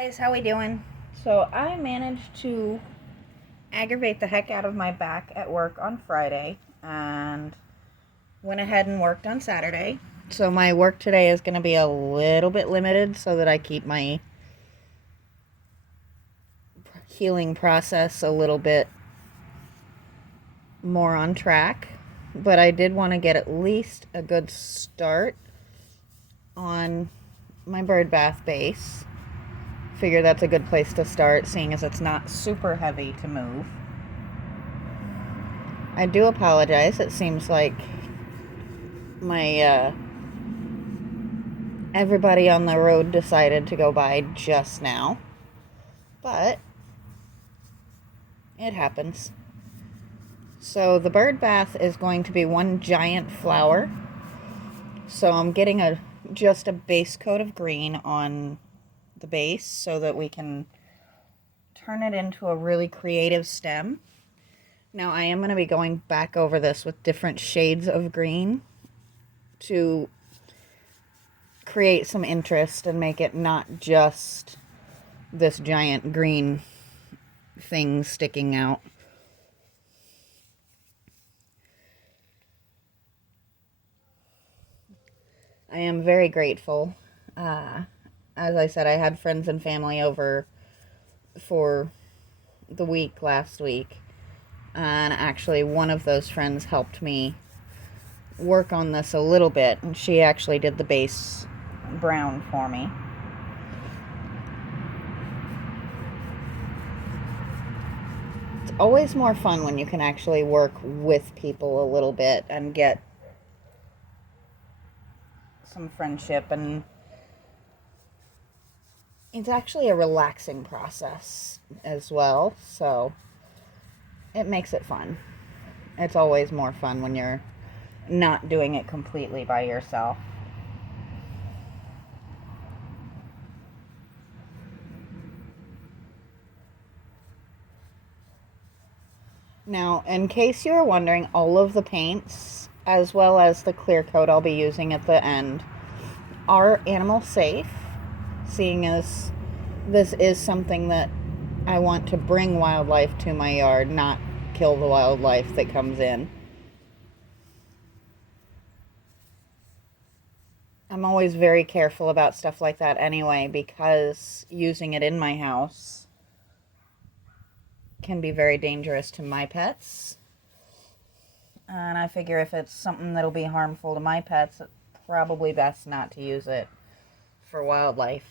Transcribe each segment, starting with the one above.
Guys, how we doing? So I managed to aggravate the heck out of my back at work on Friday and went ahead and worked on Saturday. So my work today is going to be a little bit limited so that I keep my healing process a little bit more on track. But I did want to get at least a good start on my bird bath base. Figure that's a good place to start, seeing as it's not super heavy to move. I do apologize. It seems like my everybody on the road decided to go by just now, but it happens. So the bird bath is going to be one giant flower. So I'm getting just a base coat of green on the base so that we can turn it into a really creative stem. Now I am going to be going back over this with different shades of green to create some interest and make it not just this giant green thing sticking out. I am very grateful. As I said, I had friends and family over for the week last week, and actually one of those friends helped me work on this a little bit, and she actually did the base brown for me. It's always more fun when you can actually work with people a little bit and get some friendship, and it's actually a relaxing process as well, so it makes it fun. It's always more fun when you're not doing it completely by yourself. Now, in case you are wondering, all of the paints, as well as the clear coat I'll be using at the end, are animal safe, seeing as this is something that I want to bring wildlife to my yard, not kill the wildlife that comes in. I'm always very careful about stuff like that anyway, because using it in my house can be very dangerous to my pets. And I figure if it's something that'll be harmful to my pets, it's probably best not to use it for wildlife.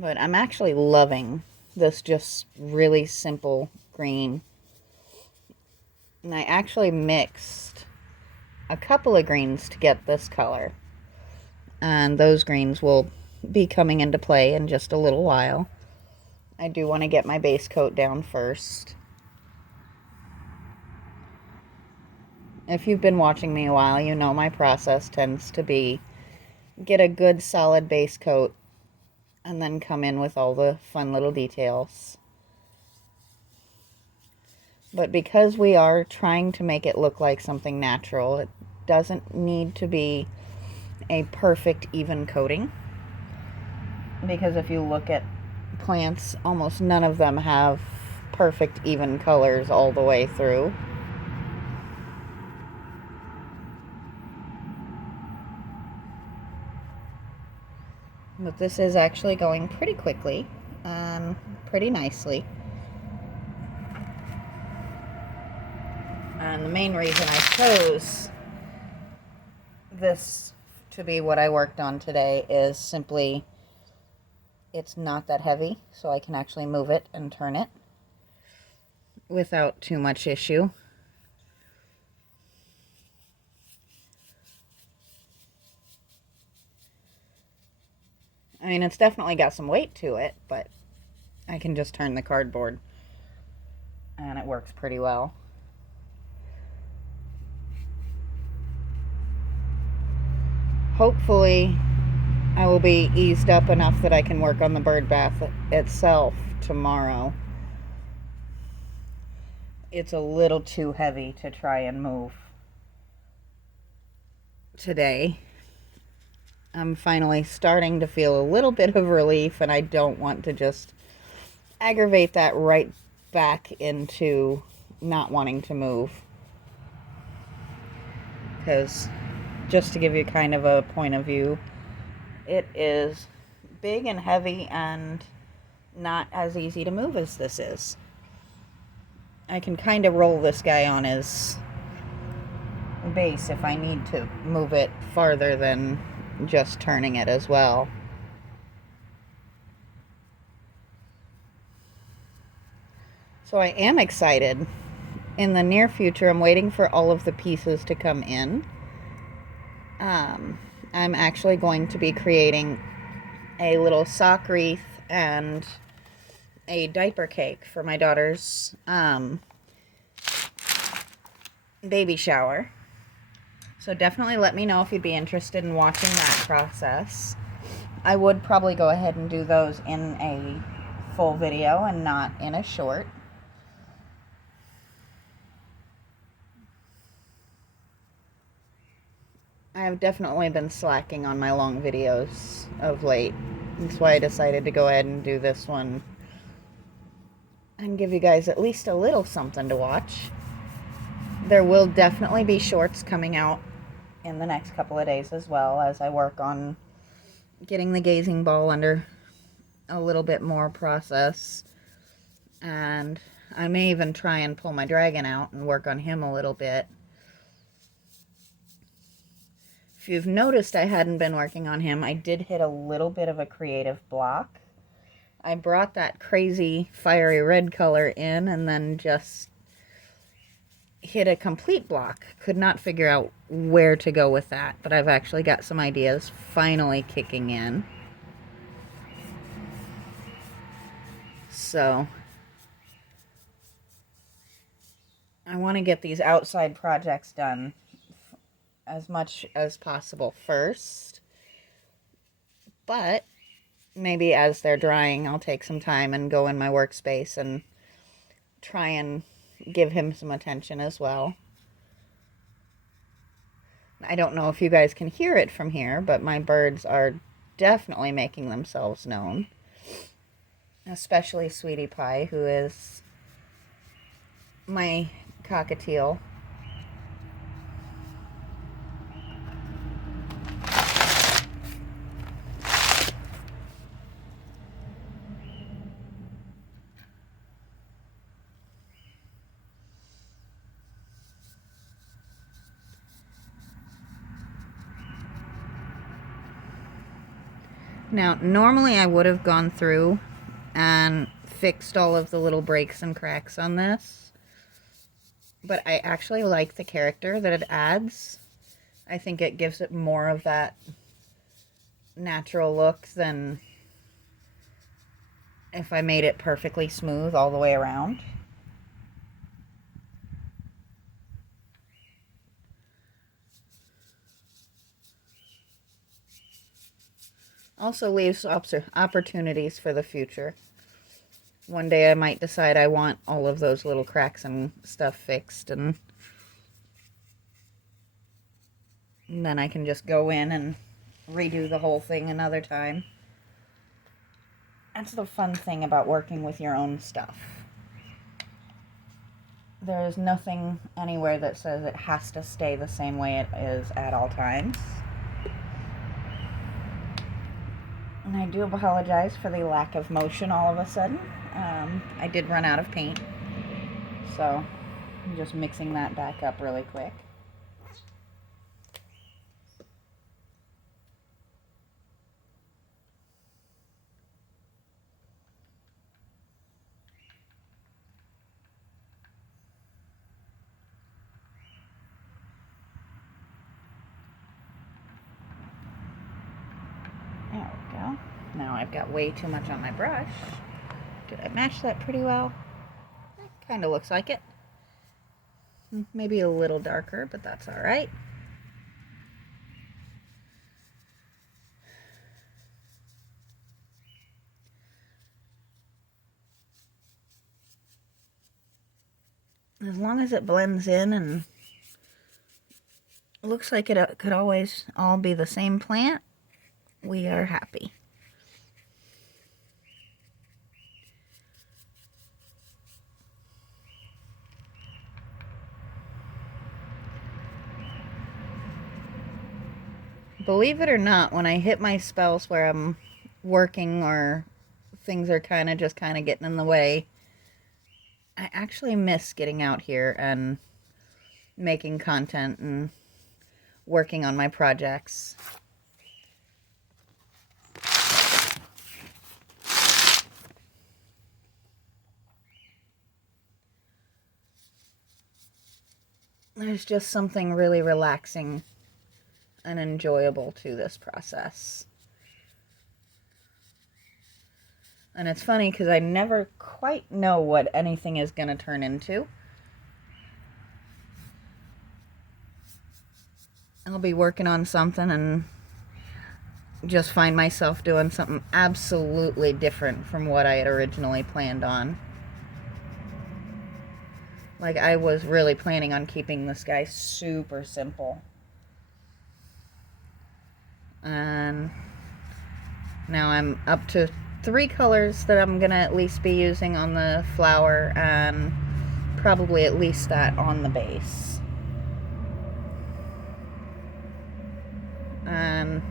But I'm actually loving this just really simple green. And I actually mixed a couple of greens to get this color. And those greens will be coming into play in just a little while. I do want to get my base coat down first. If you've been watching me a while, you know my process tends to be get a good solid base coat and then come in with all the fun little details. But because we are trying to make it look like something natural, it doesn't need to be a perfect even coating. Because if you look at plants, almost none of them have perfect even colors all the way through. But this is actually going pretty quickly, pretty nicely. And the main reason I chose this to be what I worked on today is simply it's not that heavy, so I can actually move it and turn it without too much issue. I mean, it's definitely got some weight to it, but I can just turn the cardboard and it works pretty well. Hopefully, I will be eased up enough that I can work on the bird bath itself tomorrow. It's a little too heavy to try and move. today. I'm finally starting to feel a little bit of relief, and I don't want to just aggravate that right back into not wanting to move. Because, just to give you kind of a point of view, it is big and heavy and not as easy to move as this is. I can kind of roll this guy on his base if I need to move it farther than just turning it as well. So I am excited. In the near future, I'm waiting for all of the pieces to come in. I'm actually going to be creating a little sock wreath and a diaper cake for my daughter's baby shower. So definitely let me know if you'd be interested in watching that process. I would probably go ahead and do those in a full video and not in a short. I have definitely been slacking on my long videos of late. That's why I decided to go ahead and do this one and give you guys at least a little something to watch. There will definitely be shorts coming out in the next couple of days as well, as I work on getting the gazing ball under a little bit more process. And I may even try and pull my dragon out and work on him a little bit. If you've noticed I hadn't been working on him, I did hit a little bit of a creative block. I brought that crazy fiery red color in and then just hit a complete block. Could not figure out where to go with that, but I've actually got some ideas finally kicking in. So I want to get these outside projects done as much as possible first, but maybe as they're drying, I'll take some time and go in my workspace and try and give him some attention as well. I don't know if you guys can hear it from here, but my birds are definitely making themselves known. Especially Sweetie Pie, who is my cockatiel. Now, normally I would have gone through and fixed all of the little breaks and cracks on this, but I actually like the character that it adds. I think it gives it more of that natural look than if I made it perfectly smooth all the way around. Also leaves opportunities for the future. One day I might decide I want all of those little cracks and stuff fixed, and then I can just go in and redo the whole thing another time. That's the fun thing about working with your own stuff. There's nothing anywhere that says it has to stay the same way it is at all times. And I do apologize for the lack of motion all of a sudden. I did run out of paint, so I'm just mixing that back up really quick. There we go. Now I've got way too much on my brush. Did I match that pretty well? It kind of looks like it. Maybe a little darker, but that's all right. As long as it blends in and Looks like it could always all be the same plant. We are happy. Believe it or not, when I hit my spells where I'm working or things are kind of getting in the way, I actually miss getting out here and making content and working on my projects. There's just something really relaxing and enjoyable to this process. And it's funny because I never quite know what anything is going to turn into. I'll be working on something and just find myself doing something absolutely different from what I had originally planned on. Like, I was really planning on keeping this guy super simple. And now I'm up to 3 colors that I'm gonna at least be using on the flower, and probably at least that on the base. And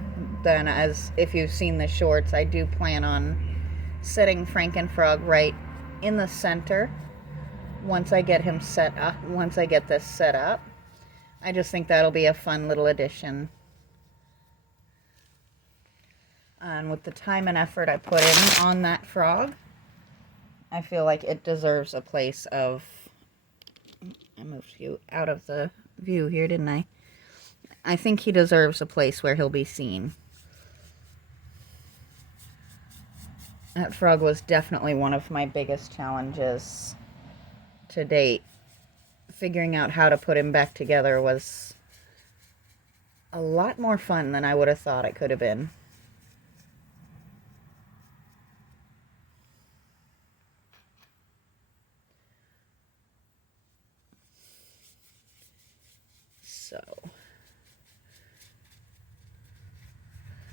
then, as if you've seen the shorts, I do plan on setting Frankenfrog right in the center once I get him set up. Once I get this set up, I just think that'll be a fun little addition. And with the time and effort I put in on that frog, I feel like it deserves a place of... I moved you out of the view here, didn't I? I think he deserves a place where he'll be seen. That frog was definitely one of my biggest challenges to date. Figuring out how to put him back together was a lot more fun than I would have thought it could have been. So,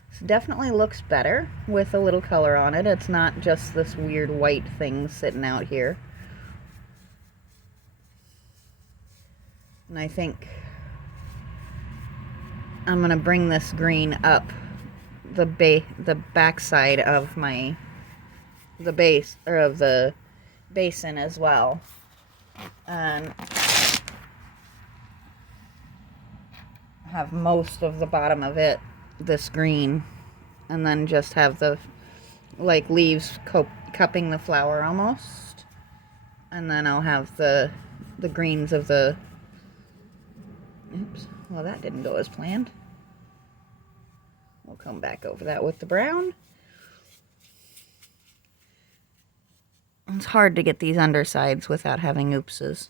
this definitely looks better with a little color on it. It's not just this weird white thing sitting out here. And I think I'm gonna bring this green up the backside of the base, or of the basin as well, and have most of the bottom of it this green, and then just have the like leaves cupping the flower almost, and then I'll have the greens of the... Oops, well, that didn't go as planned. We'll come back over that with the brown. It's hard to get these undersides without having oopses,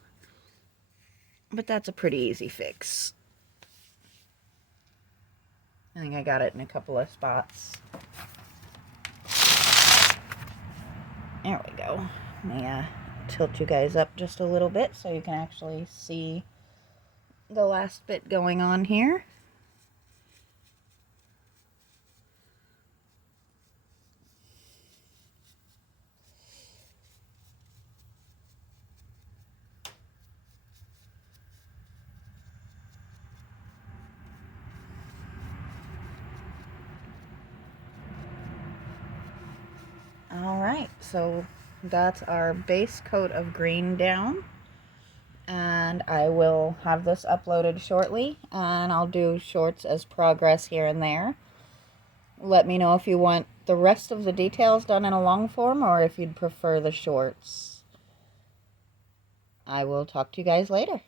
but that's a pretty easy fix. I think I got it in a couple of spots. There we go. Let me tilt you guys up just a little bit so you can actually see the last bit going on here. Alright, so that's our base coat of green down, and I will have this uploaded shortly, and I'll do shorts as progress here and there. Let me know if you want the rest of the details done in a long form, or if you'd prefer the shorts. I will talk to you guys later.